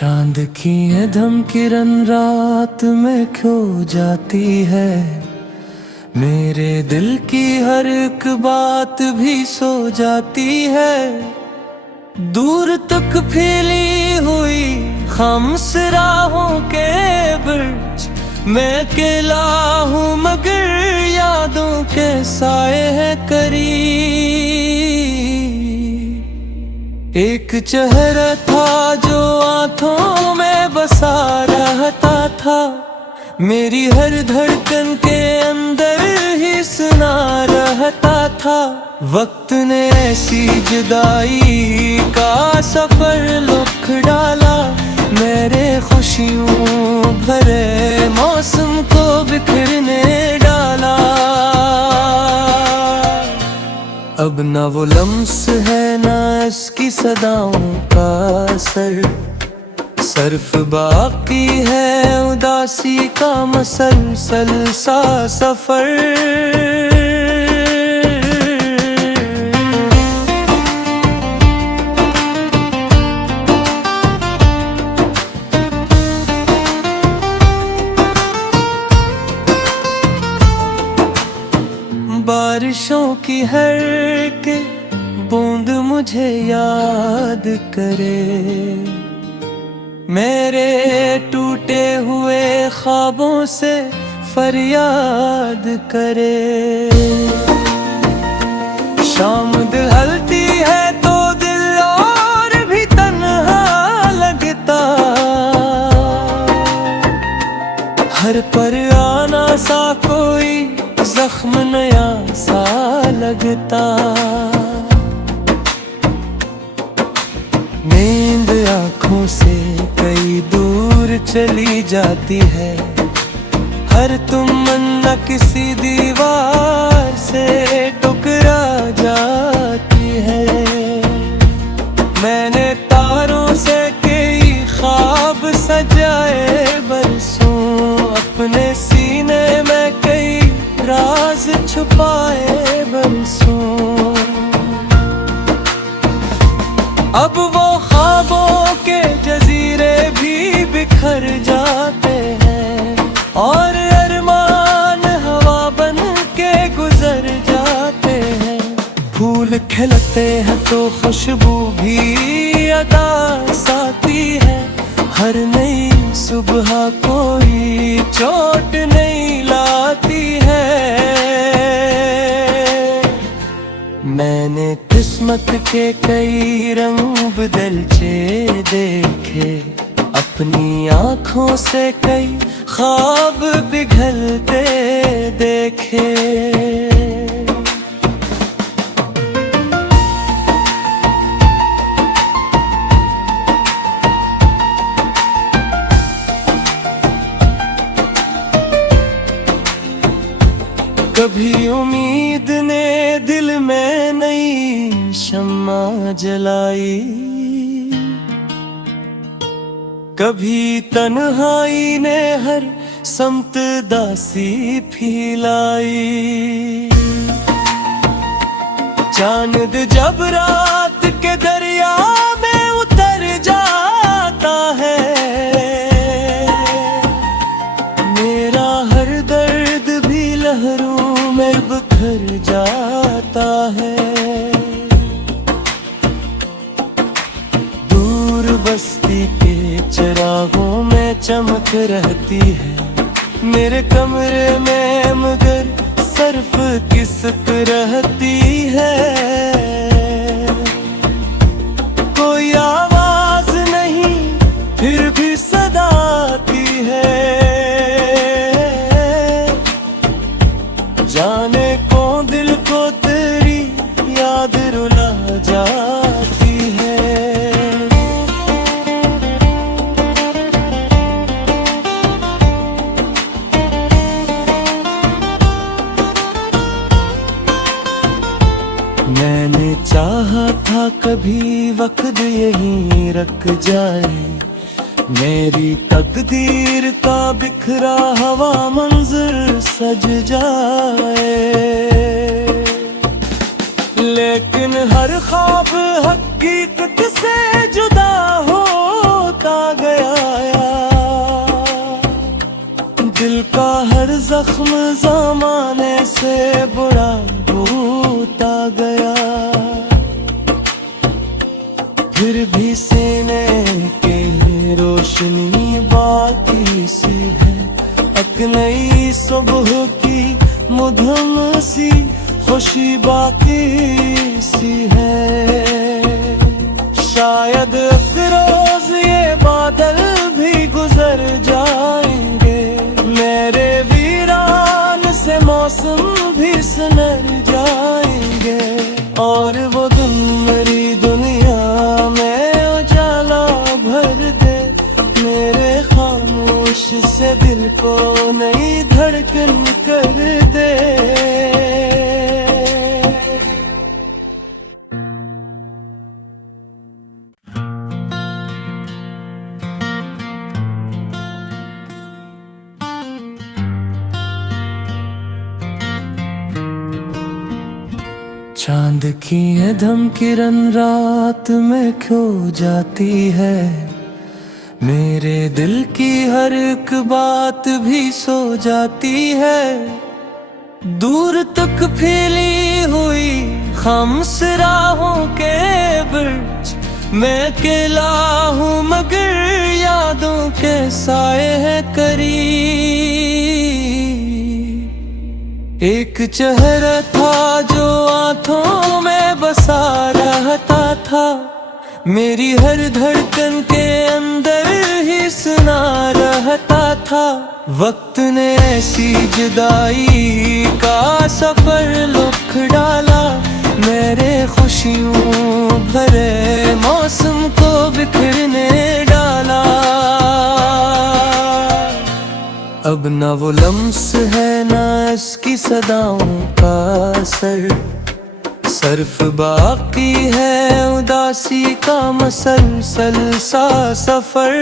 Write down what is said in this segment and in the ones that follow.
चांद की ये धमकिरण रात में खो जाती है। मेरे दिल की हर एक बात भी सो जाती है। दूर तक फैली हुई खामोश राहों के ब्रिज मैं अकेला हूँ मगर यादों के साए हैं करीब। एक चेहरा था जो आंखों में बसा रहता था, मेरी हर धड़कन के अंदर ही सुना रहता था। वक्त ने ऐसी जुदाई का सफर लिख डाला, मेरे खुशियों भरे मौसम को बिखरने डाला। अब ना वो लम्स है ना इसकी सदाओं का असर, सिर्फ बाकी है उदासी का मसलसल सा सफर। बारिशों की हर के बूंद मुझे याद करे, मेरे टूटे हुए ख्वाबों से फरियाद करे। शाम ढलती है तो दिल और भी तन्हा लगता, हर पर आना सा कोई जख्म नया सा लगता। नींद आँखों से कई दूर चली जाती है, हर तमन्ना किसी दीवार से टकरा जाती है। मैंने तारों से कई ख्वाब सजाए बरसों, अपने सीने में कई राज छुपाए बरसों। अब वो ख्वाबों के जजीरे भी बिखर जाते हैं और अरमान हवा बन के गुजर जाते हैं। फूल खिलते हैं तो खुशबू भी अदास आती है, हर नई सुबह कोई चोट नहीं लाती है। मैंने किस्मत के कई रंग बदलते देखे, अपनी आँखों से कई ख्वाब पिघलते देखे। कभी उम्मीद ने दिल में नई शम्मा जलाई, कभी तन्हाई ने हर समत दासी फैलाई। चांद जब रात के दरिया में उतर जाता है, मेरा हर दर्द भी लहरों में बिखर जाता है। दूर बस्ती के चिरागों में चमक रहती है, मेरे कमरे में मगर सिर्फ किसक रहती है। कोई आवाज नहीं फिर भी सदा आती है, जाने कौन दिल को तेरी याद रुला जाती है। मैंने चाहा था कभी वक्त यहीं रख जाए, मेरी तकदीर का बिखरा हवा मंजर सज जाए। लेकिन हर ख्वाब हकीकत से जुदा होता गया, दिल का हर जख्म ज़माने से बुरा होता गया, फिर भी सीने के रोशनी बाकी सी है। एक नई सुबह की मधुम सी खुशी बाकी सी है। शायद एक रोज ये बादल भी गुजर जाएंगे, मेरे वीरान से मौसम भी सुनर जाएंगे, और वो दिन मेरी दुनिया में उजाला भर दे। मेरे खामोश से दिल को नई धड़कन कर दे। चांद की ये धमकिरण रात में खो जाती है, मेरे दिल की हर एक बात भी सो जाती है। दूर तक फैली हुई खामोश राहों के बीच मैं अकेला हूँ, मगर यादों के साए हैं करीब। एक चेहरा था जो आँखों में बसा रहता था, मेरी हर धड़कन के अंदर ही सुना रहता था। वक्त ने ऐसी जुदाई का सफर लिख डाला, मेरे खुशियों भरे मौसम को बिखरने डाला। अब ना वो लम्स है ना इसकी सदाओं का असर, सिर्फ बाकी है उदासी का मसलसल सा सफर।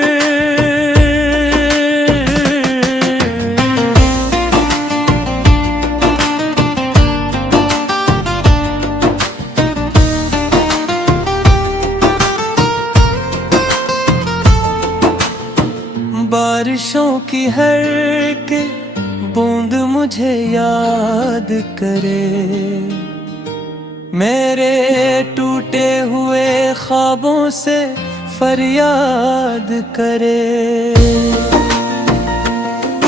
बारिशों की हर के बूंद मुझे याद करे, मेरे टूटे हुए ख्वाबों से फरियाद करे।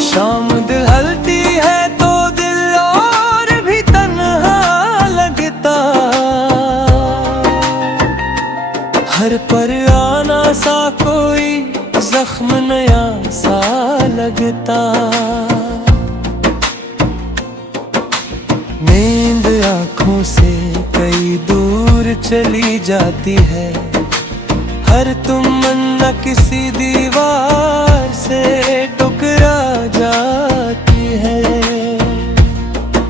शाम ढलती है तो दिल और भी तन्हा लगता, हर पर आना सा कोई जख्म नया सा लगता। नींद आँखों से कई दूर चली जाती है, हर तमन्ना किसी दीवार से टकरा जाती है।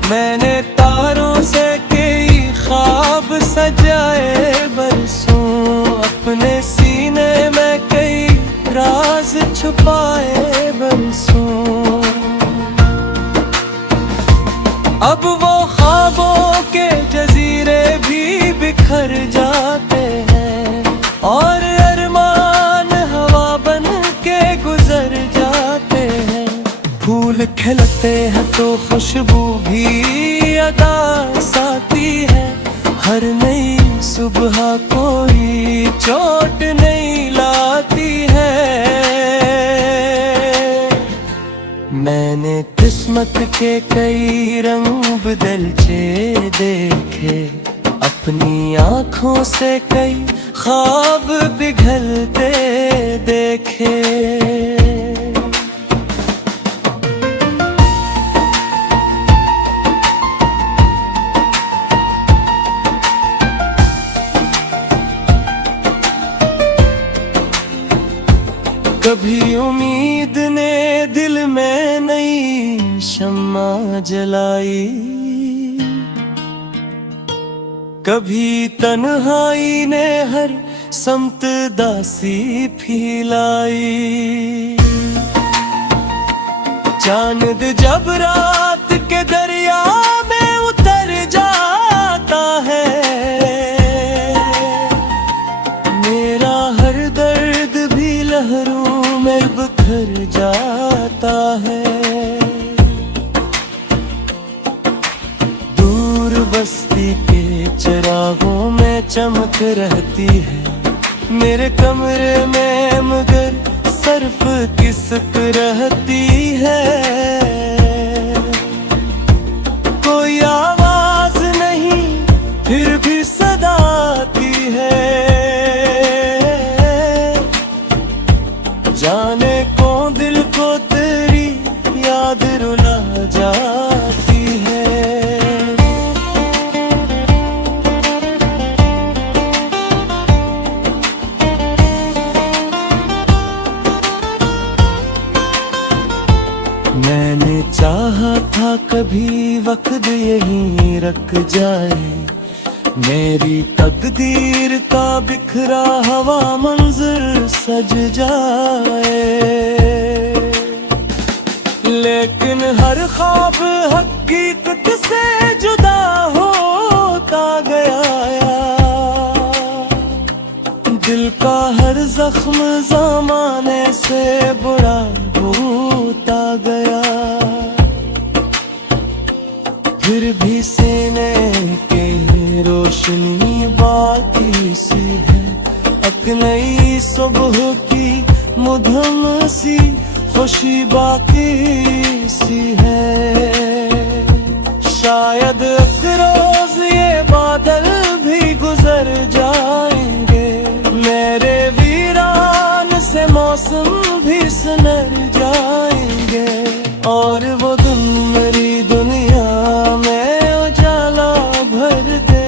मैंने तारों से कई ख्वाब सजाए बरसों, अपने सीने में कई राज छुपाए बरसों। अब वो ख्वाबों के जजीरे भी बिखर जाते हैं, और अरमान हवा बन के गुजर जाते हैं। फूल खिलते हैं तो खुशबू भी अदास आती है, हर नई सुबह कोई चोट नहीं लाती है। मैंने किस्मत के कई रंग बदलते देखे, अपनी आँखों से कई ख्वाब पिघलते देखे। कभी उम्मीद ने दिल में नई शम्मा जलाई, कभी तन्हाई ने हर समत दासी फैलाई। चांद जब रात के दरिया में उतर जाता है, मेरा हर दर्द भी लहरों में बिखर जाता है। बस्ती के चिरागों में चमक रहती है। मेरे कमरे में मगर सिर्फ किसक रहती है। कोई आवाज नहीं फिर भी सदा आती है। जाने कौन दिल को तेरी याद रुला जाती है। मैंने चाहा था कभी वक्त यहीं रख जाए। मेरी तकदीर का बिखरा हवा मंजर सज जाए। लेकिन हर ख्वाब हकीकत से जुदा होता गया। दिल का हर जख्म ज़माने से बुरा होता गया। फिर भी सीने के रोशनी बाकी सी है। एक नई सुबह की मधुम सी खुशी बाकी सी है। शायद एक रोज ये बादल भी गुजर जाएंगे। मेरे वीरान से मौसम भी सुनर जाएंगे। और वो दिन मेरी दुनिया में उजाला भर दे।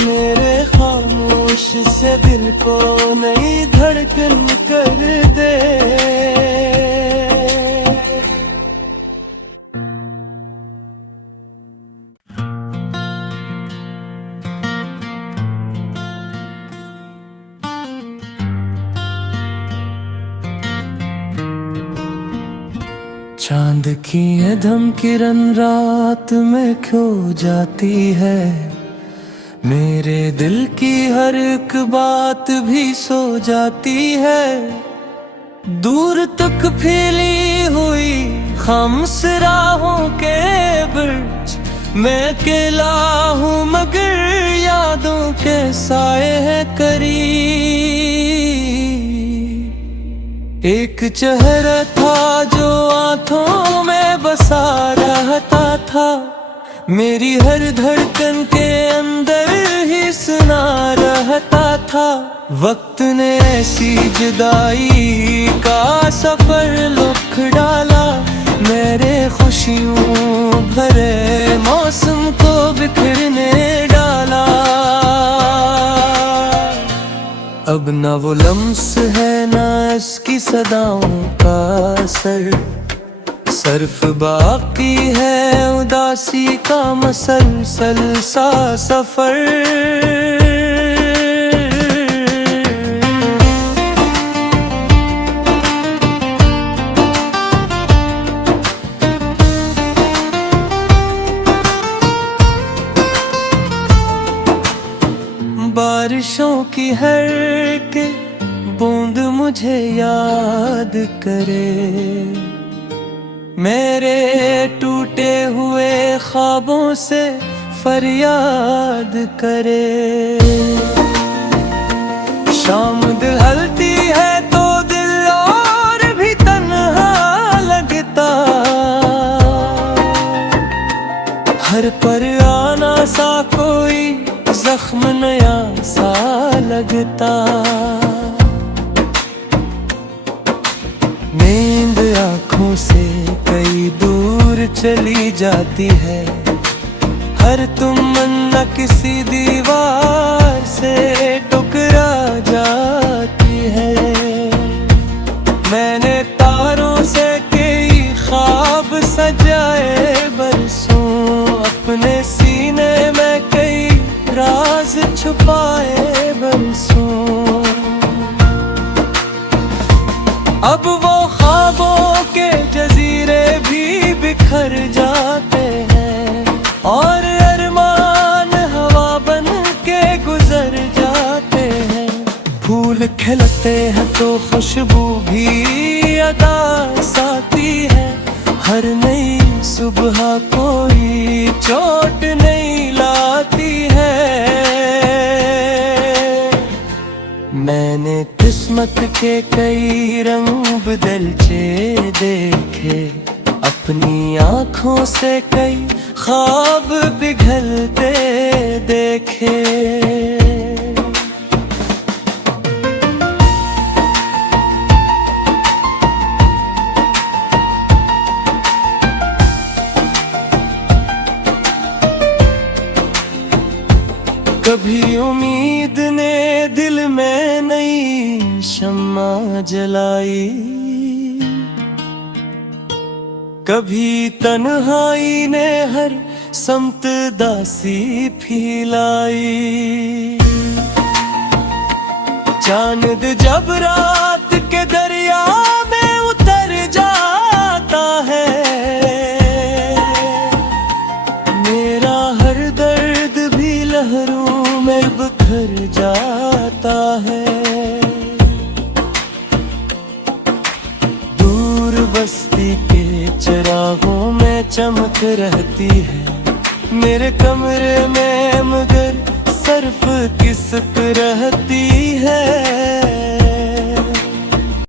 मेरे खामोश से दिल को नई धड़कन कर दे। चांद की है धमकिरण रात में खो जाती है। मेरे दिल की हर एक बात भी सो जाती है। दूर तक फैली हुई खामोश राहों के बीच मैं अकेला हूँ मगर यादों के साए हैं करीब। एक चेहरा था जो आंखों में बसा रहता था। मेरी हर धड़कन के अंदर ही सुना रहता था। वक्त ने ऐसी जुदाई का सफर लिख डाला। मेरे खुशियों भरे मौसम को बिखरने डाला। अब ना वो लम्स है ना इसकी सदाओं का असर। सिर्फ बाकी है उदासी का मसलसल सा सफर। बारिशों की हर के बूंद मुझे याद करे। मेरे टूटे हुए ख्वाबों से फरियाद करे। शाम ढलती है तो दिल और भी तन्हा लगता। हर पर आना सा कोई जख्म नया सा लगता। नींद आँखों से कई दूर चली जाती है। हर तमन्ना किसी दीवार से टकरा जाती है। मैंने तारों से कई ख्वाब सजाए बरसों। अपने सीने में कई राज छुपाए बरसों। अब वो ख्वाबों के जजीरे भी बिखर जाते हैं। और अरमान हवा बन के गुजर जाते हैं। फूल खिलते हैं तो खुशबू भी अदा आती है। हर नई सुबह कोई चोट नहीं लाती है। मैंने किस्मत के कई रंग बदलते देखे, अपनी आँखों से कई ख्वाब पिघलते देखे। कभी उम्मीद ने दिल में नई शम्मा जलाई, कभी तन्हाई ने हर समत दासी फैलाई। चांद जब रात के दरिया में उतर जाता है, मेरा हर दर्द भी लहरों में बिखर जाता है। दूर बस्ती के चिरागों में चमक रहती है, मेरे कमरे में मगर सर्फ किसक रहती है।